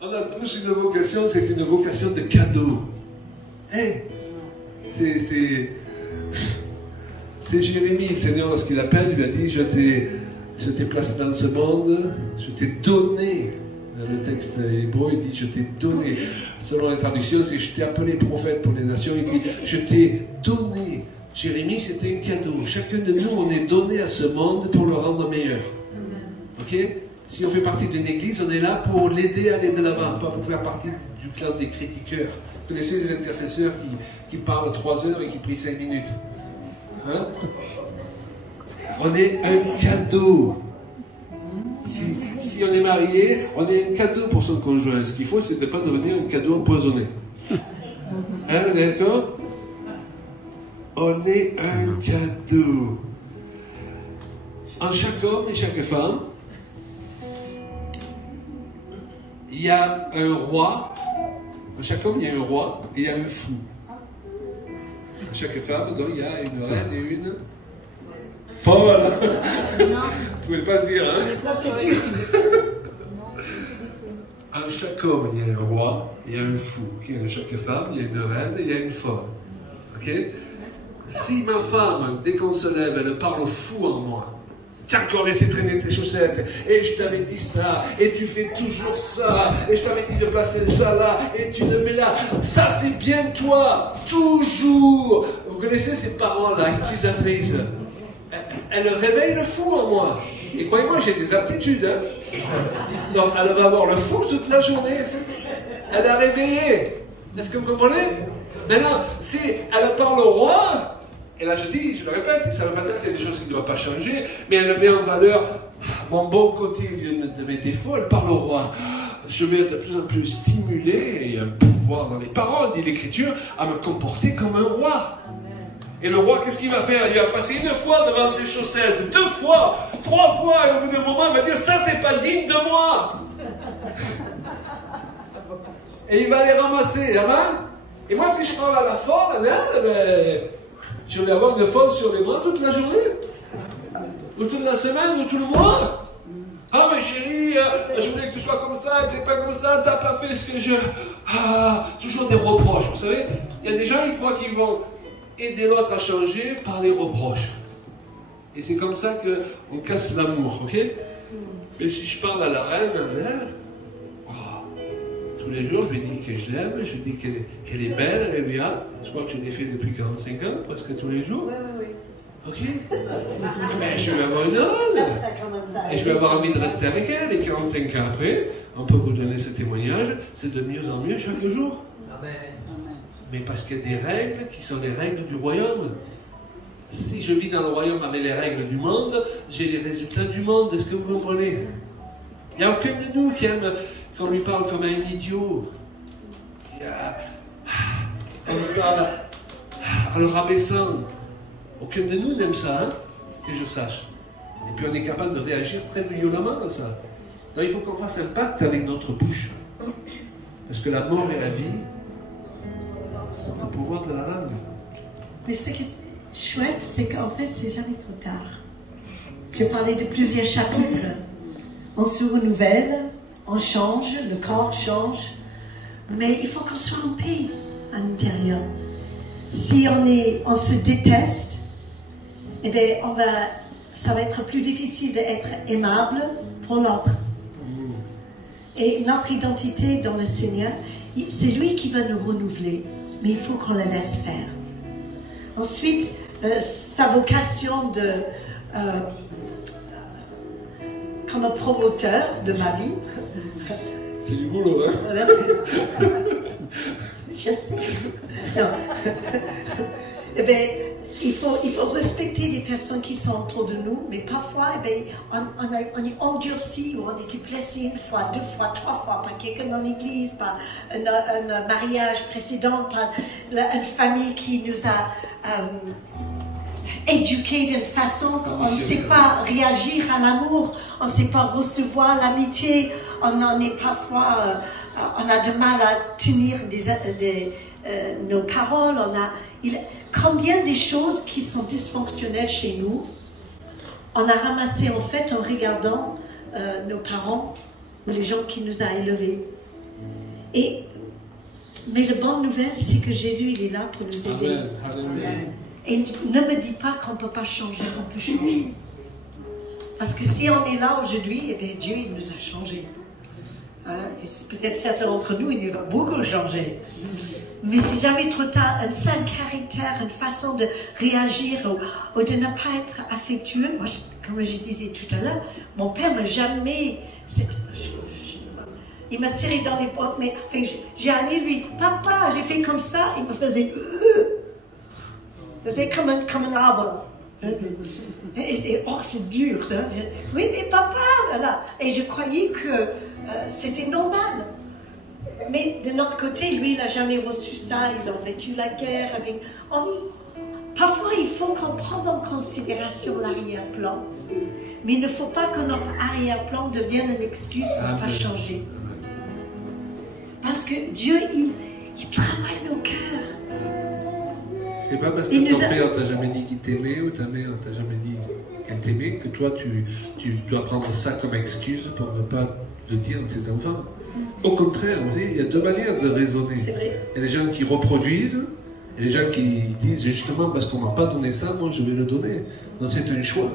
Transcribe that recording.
On a tous une vocation, c'est une vocation de cadeau. Hein? C'est Jérémie, le Seigneur, lorsqu'il appelle, lui a dit, je t'ai placé dans ce monde, je t'ai donné. Le texte hébreu, il dit, je t'ai donné. Selon les traductions, c'est je t'ai appelé prophète pour les nations. Il dit, je t'ai donné. Jérémie, c'était un cadeau. Chacun de nous, on est donné à ce monde pour le rendre meilleur. Ok? Si on fait partie d'une église, on est là pour l'aider à aller de l'avant, pas pour faire partie du clan des critiqueurs. Vous connaissez les intercesseurs qui parlent 3 heures et qui prient 5 minutes? Hein? On est un cadeau. Si on est marié, on est un cadeau pour son conjoint. Ce qu'il faut, c'est de ne pas devenir un cadeau empoisonné. Hein, d'accord? On est un cadeau. En chaque homme et chaque femme, il y a un roi. En chaque homme, il y a un roi et il y a un fou. En chaque femme, donc, il y a une reine et une folle. Vous ne pouvez pas le dire, hein? En chaque homme, il y a un roi et il y a un fou. Okay? En chaque femme, il y a une reine et il y a une folle. Okay? Si ma femme, dès qu'on se lève, elle parle au fou en moi, tu as encore laissé traîner tes chaussettes, et je t'avais dit ça, et tu fais toujours ça, et je t'avais dit de placer ça là, et tu le mets là, ça c'est bien toi, toujours. Vous connaissez ces parents-là, accusatrices? Elle réveille le fou en moi. Et croyez-moi, j'ai des aptitudes. Hein? Donc, elle va avoir le fou toute la journée. Elle a réveillé. Est-ce que vous comprenez? Maintenant, si elle parle au roi, et là je dis, je le répète, ça veut pas dire qu'il y a des choses qui ne doivent pas changer, mais elle met en valeur mon bon côté au lieu de mes défauts, elle parle au roi. Je vais être de plus en plus stimulé, et il y a un pouvoir dans les paroles, dit l'Écriture, à me comporter comme un roi. Et le roi, qu'est-ce qu'il va faire? Il va passer 1 fois devant ses chaussettes, 2 fois, 3 fois, et au bout d'un moment, il va dire, ça c'est pas digne de moi. Et il va les ramasser, amen. Et moi, si je parle à la folle, ben, je vais avoir une folle sur les bras toute la journée, ou toute la semaine, ou tout le mois. Ah, mais chérie, je voulais que tu sois comme ça, t'es pas comme ça, t'as pas fait ce que je... Ah, toujours des reproches, vous savez. Il y a des gens, ils croient qu'ils vont aider l'autre à changer par les reproches. Et c'est comme ça qu'on casse l'amour, ok? Mais si je parle à la reine, elle, tous les jours, je lui dis que je l'aime, je lui dis qu'elle est belle, alléluia. Je crois que je l'ai fait depuis 45 ans, presque tous les jours. Ok? Et bien, je vais avoir une heureuse. Et je vais avoir envie de rester avec elle. Et 45 ans après, on peut vous donner ce témoignage, c'est de mieux en mieux chaque jour. Mais parce qu'il y a des règles qui sont les règles du royaume. Si je vis dans le royaume avec les règles du monde, j'ai les résultats du monde. Est-ce que vous comprenez? Il n'y a aucun de nous qui aime qu'on lui parle comme un idiot. On lui parle en le rabaissant. Aucun de nous n'aime ça, hein, que je sache. Et puis on est capable de réagir très violemment à ça. Donc il faut qu'on fasse un pacte avec notre bouche. Parce que la mort et la vie sont au pouvoir de la langue. Mais ce qui est chouette, c'est qu'en fait, c'est jamais trop tard. J'ai parlé de plusieurs chapitres. On se renouvelle, on change, le corps change. Mais il faut qu'on soit en paix à l'intérieur. Si on se déteste, eh bien, ça va être plus difficile d'être aimable pour l'autre. Et notre identité dans le Seigneur, c'est lui qui va nous renouveler, mais il faut qu'on la laisse faire. Ensuite, sa vocation comme promoteur de ma vie. C'est du boulot, hein? Je sais. Eh bien, il faut respecter les personnes qui sont autour de nous, mais parfois, eh bien, on est endurci ou on a été blessé 1 fois, 2 fois, 3 fois par quelqu'un dans l'église, par un mariage précédent, par une famille qui nous a éduqués d'une façon qu'on ne sait pas réagir à l'amour, on ne sait pas recevoir l'amitié, on en est parfois, on a du mal à tenir nos paroles, combien de choses qui sont dysfonctionnelles chez nous, on a ramassé en fait en regardant nos parents ou les gens qui nous ont élevés. Mais la bonne nouvelle, c'est que Jésus, il est là pour nous aider. Amen. Alléluia. Et ne me dis pas qu'on ne peut pas changer, qu'on peut changer. Parce que si on est là aujourd'hui, eh bien Dieu, il nous a changés. Hein? Et peut-être certains d'entre nous, ils nous ont beaucoup changé. Mais c'est jamais trop tard. Un seul caractère, une façon de réagir ou de ne pas être affectueux. Moi, comme je disais tout à l'heure, mon père m'a jamais... Il m'a serré dans les poings, mais enfin, j'ai allé lui, papa, j'ai fait comme ça, il me faisait... C'est comme un arbre. Oh, c'est dur. Hein? Oui, mais papa, voilà. Et je croyais que c'était normal. Mais de notre côté, lui, il n'a jamais reçu ça. Ils ont vécu la guerre avec... Parfois, il faut qu'on prenne en considération l'arrière-plan. Mais il ne faut pas que notre arrière-plan devienne une excuse pour ne pas changer. Parce que Dieu, il travaille nos cœurs. C'est pas parce que ton père t'a jamais dit qu'il t'aimait ou ta mère t'a jamais dit qu'elle t'aimait que toi tu dois prendre ça comme excuse pour ne pas le dire à tes enfants. Au contraire, il y a deux manières de raisonner. C'est vrai. Il y a les gens qui reproduisent et les gens qui disent justement parce qu'on m'a pas donné ça, moi je vais le donner. Donc c'est un choix.